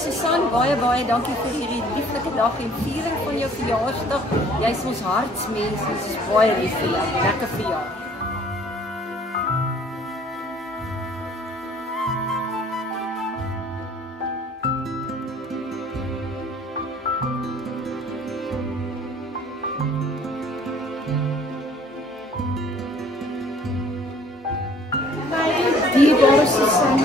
Susan, baie dankie vir hierdie lieflike dag en viering van jou verjaarsdag. Jy is ons hartsmens, ons is baie lief vir jou. Lekker verjaar. Dierbare Susan,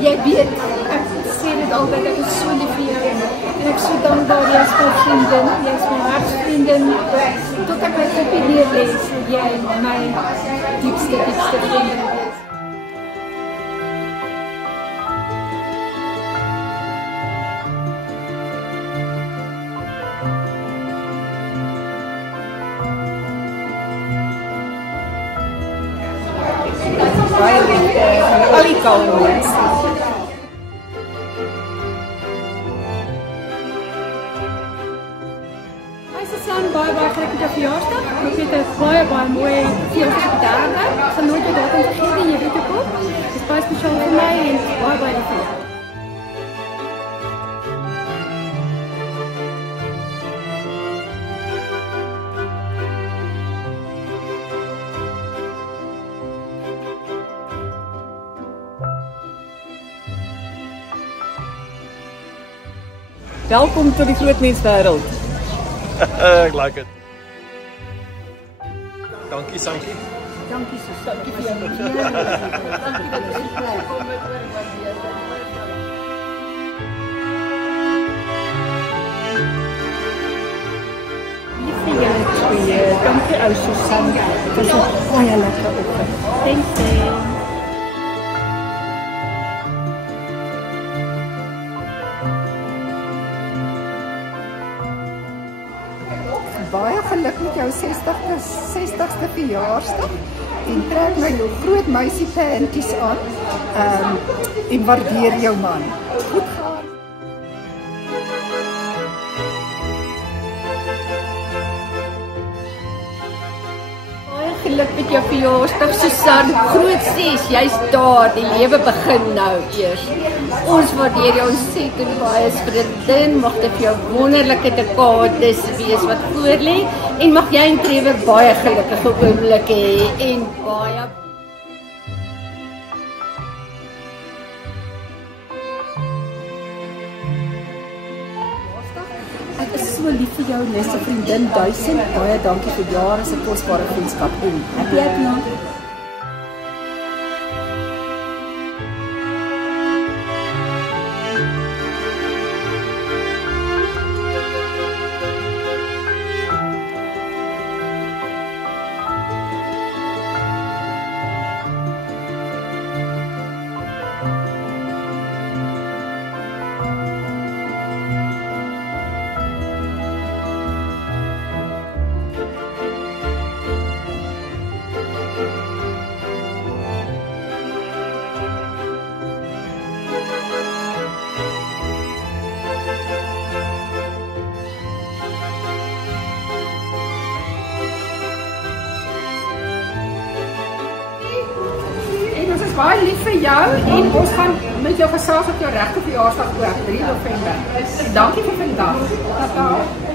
jy weet, ek sê dit altyd, ek is so lief vir jou en ek is so dankbaar, jy is my vriendin, jy is my hartsvriendin, tot ek my kopie neerlees, sal jy my diepste vriendin wees. Baie liefde van al die kalme mense. Hi Susan, baie geluk met jou verjaarsdag. Ek hoop jy het 'n baie mooi verjaarsdag. Ek sal nooit jou datum vergeet en jy weet ook op. Dit is baie spesiaal vir my en baie lief vir jou. Welkom tot die grootmenswêreld. Ek like dit. Dankie Sankie. Dankie Susan. Dankie vir jou. Dankie dat jy kom met oor wat jy is. Dankie ou Susan. Dit was 'n baie lekker oggend. Thanks. Baie geluk met jou 60ste verjaarsdag. En trek my groot meisie panties aan. En waardeer jou man. Goed gaan. Baie geluk met jou verjaarsdag Susan. Groot 6, jy's daar. Die lewe begin nou eers. Ons waardeer jou ontsettend baie as vriendin. Mag dit vir jou wonderlike dekades wees wat voorlê en mag jy en Trevor baie gelukkige oomblikke hê en baie Ek is so lief vir jou, Nesse vriendin, 1000 baie dankie vir jare se kosbare vriendskap en happy naam. Baie lief vir jou en ons gaan met jou gesels op jou regte verjaarsdag oor 3 November. Dankie vir vandag.